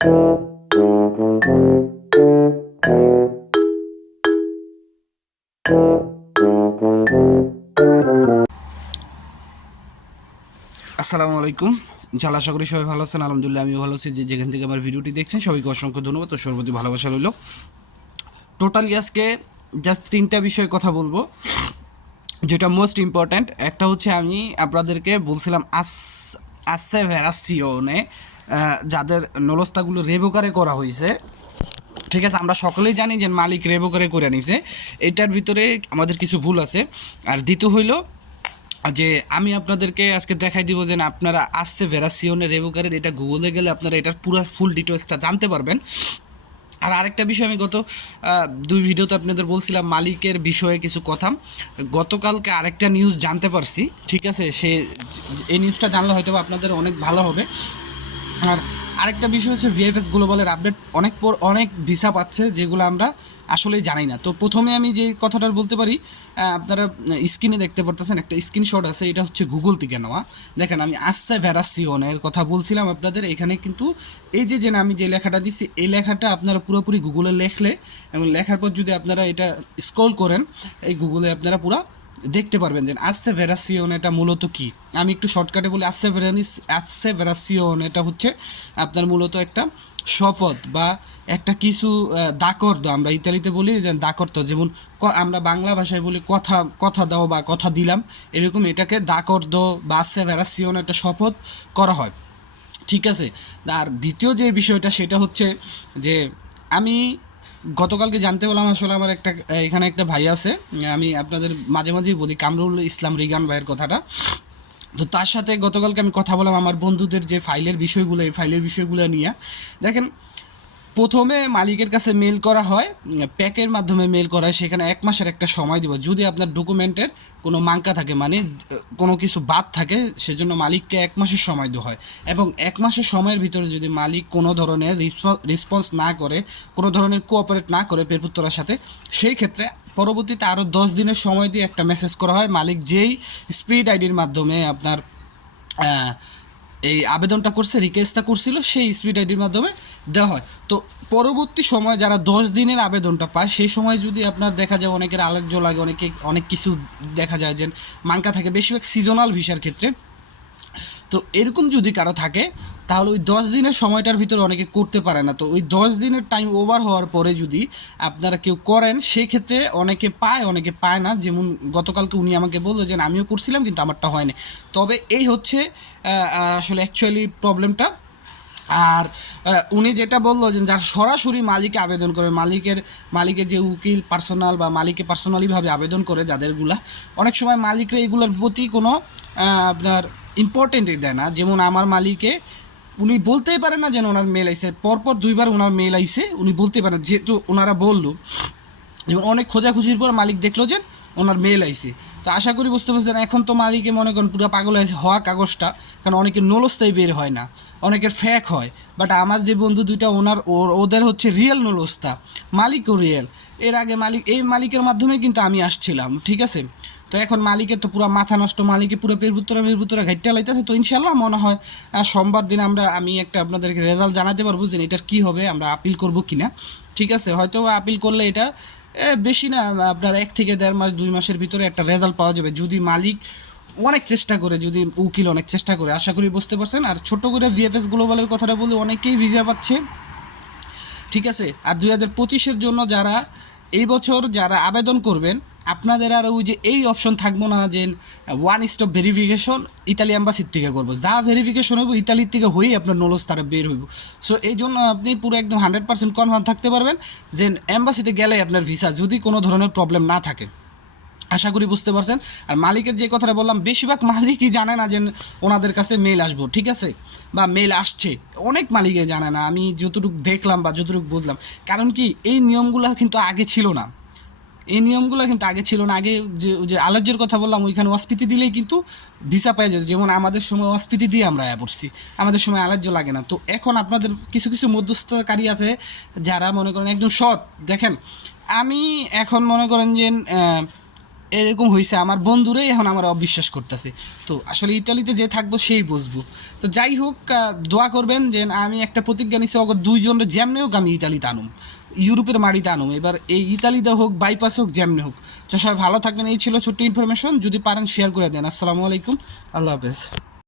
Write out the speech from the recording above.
আসসালামু আলাইকুম। জাল আশা করি সবাই ভালো আছেন। আলহামদুলিল্লাহ আমি ভালো আছি। যে যেখান থেকে আমার ভিডিওটি দেখছেন, সবাইকে অসংখ্য ধন্যবাদ ও সর্বতি ভালোবাসা রইল। টোটালি আজকে জাস্ট তিনটা বিষয়ে কথা বলব, যেটা মোস্ট ইম্পর্ট্যান্ট একটা হচ্ছে আমি আপনাদেরকে বলছিলাম আস আসে ভেরাসিওনে যাদের নলস্তাগুলো রেভোকারে করা হয়েছে, ঠিক আছে, আমরা সকলেই জানি যে মালিক রেভোকারে করে নিছে। এটার ভিতরে আমাদের কিছু ভুল আছে। আর দ্বিতীয় হইল যে আমি আপনাদেরকে আজকে দেখাই দিব যে আপনারা আসছে ভেরাসিওনের রেভোকারের এটা গুগলে গেলে আপনারা এটার পুরো ফুল ডিটেলসটা জানতে পারবেন। আর আরেকটা বিষয় আমি গত দুই ভিডিওতে আপনাদের বলছিলাম মালিকের বিষয়ে কিছু কথা। গতকালকে আরেকটা নিউজ জানতে পারছি, ঠিক আছে, সে, এই নিউজটা জানলে হয়তো আপনাদের অনেক ভালো হবে। আর আরেকটা বিষয় হচ্ছে ভিএফএস গ্লোবালের আপডেট অনেক পর অনেক দিশা পাচ্ছে, যেগুলো আমরা আসলেই জানি না। তো প্রথমে আমি যে কথাটা বলতে পারি আপনারা স্ক্রিনে দেখতে পারতেছেন, একটা স্ক্রিনশট আছে, এটা হচ্ছে গুগল থেকে নেওয়া। দেখেন, আমি আসছে ভ্যারাসিওনের কথা বলছিলাম আপনাদের, এখানে কিন্তু এই যে যে না, আমি যে লেখাটা দিচ্ছি, এই লেখাটা আপনারা পুরোপুরি গুগলে লেখলে এবং লেখার পর যদি আপনারা এটা স্ক্রল করেন, এই গুগলে আপনারা পুরো দেখতে পারবেন যে আসছে ভেরাসিওন এটা মূলত কি? আমি একটু শর্টকাটে বলি আসছে ভেরানিস আসছে ভেরাসিওন এটা হচ্ছে আপনার মূলত একটা শপথ বা একটা কিছু দাকর্দ, আমরা ইতালিতে বলি যে দাকর্দ, যেমন আমরা বাংলা ভাষায় বলি কথা কথা দাও বা কথা দিলাম, এরকম এটাকে দাকর্দ বা আসছে ভেরাসিওন একটা শপথ করা হয়। ঠিক আছে? আর দ্বিতীয় যে বিষয়টা, সেটা হচ্ছে যে আমি গতকালকে জানতে পারলাম আসলে আমার একটা, এখানে একটা ভাই আছে, আমি আপনাদের মাঝে মাঝেই বলি কামরুল ইসলাম রিগান ভাইয়ের কথাটা। তো তার সাথে গতকালকে আমি কথা বললাম আমার বন্ধুদের যে ফাইলের বিষয়গুলো, এই ফাইলের বিষয়গুলো নিয়ে। দেখেন প্রথমে মালিকের কাছে মেল করা হয় প্যাকের মাধ্যমে মেল করা হয়, সেখানে এক মাসের একটা সময় দিব। যদি আপনার ডকুমেন্টের কোনো মাঙ্কা থাকে মানে কোনো কিছু বাদ থাকে, সেজন্য মালিককে এক মাসের সময় দেওয়া হয়। এবং এক মাসের সময়ের ভিতরে যদি মালিক কোনো ধরনের রেসপন্স না করে, কোনো ধরনের কোঅপারেট না করে পেরপুত্তরার সাথে, সেই ক্ষেত্রে পরবর্তীতে আরও দশ দিনের সময় দিয়ে একটা মেসেজ করা হয়। মালিক যেই স্পিড আইডির মাধ্যমে আপনার এই আবেদনটা করছে রিকোয়েস্টটা করছিল, সেই স্পিড আইডির মাধ্যমে দেওয়া হয়। তো পরবর্তী সময় যারা দশ দিনের আবেদনটা পায়, সেই সময় যদি আপনার দেখা যায় অনেকের আলোচ্য লাগে, অনেকে অনেক কিছু দেখা যায় যে মাংকা থাকে। বেশিরভাগ সিজনাল ভিসার ক্ষেত্রে তো এরকম যদি কারও থাকে, তাহলে ওই দশ দিনের সময়টার ভিতরে অনেকে করতে পারে না। তো ওই দশ দিনের টাইম ওভার হওয়ার পরে যদি আপনারা কেউ করেন সেই ক্ষেত্রে অনেকে পায় অনেকে পায় না। যেমন গতকালকে উনি আমাকে বলল যে আমিও করছিলাম, কিন্তু আমারটা হয়নি। তবে এই হচ্ছে আসলে অ্যাকচুয়ালি প্রবলেমটা আর উনি যেটা বলল যে, যার সরাসরি মালিকে আবেদন করে, মালিকের মালিকের যে উকিল পার্সোনাল বা মালিকে পার্সোনালিভাবে আবেদন করে যাদেরগুলা, অনেক সময় মালিকরা এগুলোর প্রতি কোনো আপনার ইম্পর্টেন্টই দেয় না। যেমন আমার মালিকে, উনি বলতেই পারে না যেন ওনার মেল আইসে পরপর দুইবার ওনার মেল আইসে উনি বলতে পারেন না। যেহেতু ওনারা বলল এবং অনেক খোঁজাখুঁজির পর মালিক দেখল যে ওনার মেল আইসে তো আশা করি বুঝতে পারছেন, এখন তো মালিকে মনে করেন পুরো পাগল হয়েছে হওয়া কাগজটা, কারণ অনেকের নলস্তাই বের হয় না, অনেকের ফ্যাক হয়। বাট আমার যে বন্ধু দুইটা, ওনার ওদের হচ্ছে রিয়েল নলস্তা, মালিকও রিয়েল এর আগে মালিক, এই মালিকের মাধ্যমে কিন্তু আমি আসছিলাম, ঠিক আছে? তো এখন মালিকের তো পুরো মাথা নষ্ট, মালিকে পুরো পেরপুত্তরা পেরপুত্তরা ঘাইটা লাইতেছে। তো ইনশাল্লাহ মনে হয় সোমবার দিন আমরা, আমি একটা আপনাদেরকে রেজাল্ট জানাতে পারব যে এটা কী হবে, আমরা আপিল করব কিনা। ঠিক আছে হয়তো আপিল করলে এটা বেশি না, আপনার এক থেকে দেড় মাস, দুই মাসের ভিতরে একটা রেজাল্ট পাওয়া যাবে। যদি মালিক অনেক চেষ্টা করে, যদি উকিল অনেক চেষ্টা করে, আশা করি বুঝতে পারছেন। আর ছোট করে ভিএফএস গ্লোবালের কথাটা বলে অনেকেই ভিজা পাচ্ছে। ঠিক আছে, আর দুই হাজার পঁচিশের জন্য যারা, এই বছর যারা আবেদন করবেন আপনাদের আর ওই যে এই অপশন থাকব না যে ওয়ান স্টপ ভেরিফিকেশন ইতালি অ্যাম্বাসির থেকে করব। যা ভেরিফিকেশন হইব ইতালির থেকে হয়েই আপনার নলস তারা বের হইব। সো এই জন্য আপনি পুরো একদম হান্ড্রেড পার্সেন্ট কনফার্ম থাকতে পারবেন যে অ্যাম্বাসিতে গেলে আপনার ভিসা যদি কোনো ধরনের প্রবলেম না থাকে। আশা করি বুঝতে পারছেন। আর মালিকের যে কথাটা বললাম, বেশিরভাগ মালিকই জানে না যে ওনাদের কাছে মেল আসব, ঠিক আছে? বা মেল আসছে। অনেক মালিকে জানে না। আমি যতটুকু দেখলাম বা যতটুকু বুঝলাম। কারণ কি, এই নিয়মগুলো কিন্তু আগে ছিল না। এই নিয়মগুলো কিন্তু আগে ছিল না। আগে যে যে আলোচ্যের কথা বললাম, ওইখানে অস্পিতি দিলেই কিন্তু ভিসা পাওয়া যেত যেমন আমাদের সময় অস্পিতি দিয়ে আমরা আয়া পড়ছি। আমাদের সময় আলোচ্য লাগে না। তো এখন আপনাদের কিছু কিছু মধ্যস্থকারী আছে যারা মনে করেন একদম সৎ। দেখেন, আমি এখন মনে করেন যে এরকম হয়েছে আমার বন্ধুরাই এখন আমার অবিশ্বাস করতেছে। তো আসলে ইটালিতে যে থাকব সেই বুঝব। তো যাই হোক দোয়া করবেন যে আমি একটা প্রতিজ্ঞা নিচ্ছি অগর দুইজনের যেমনে হোক আমি ইতালিতে আনুম। ইউরোপের মাড়িতে আনুম। এবার এই ইতালিতে হোক বাইপাস হোক, যেমনে হোক। তো সবাই ভালো থাকবেন। এই ছিল ছোট্ট ইনফরমেশন যদি পারেন শেয়ার করে দেন। আসসালামু আলাইকুম। আল্লাহ হাফেজ।